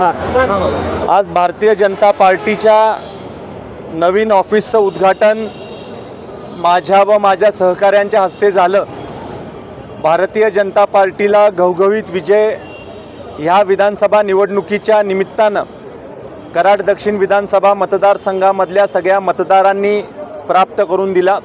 आज भारतीय जनता पार्टीच्या नवीन ऑफिसचं उद्घाटन माझ्या व माझ्या सहकाऱ्यांच्या हस्ते झालं। भारतीय जनता पार्टीला घवघवीत विजय ह्या विधानसभा निवडणुकीच्या निमित्तानं कराड दक्षिण विधानसभा मतदारसंघामधल्या सगळ्या मतदारांनी प्राप्त करून दिला।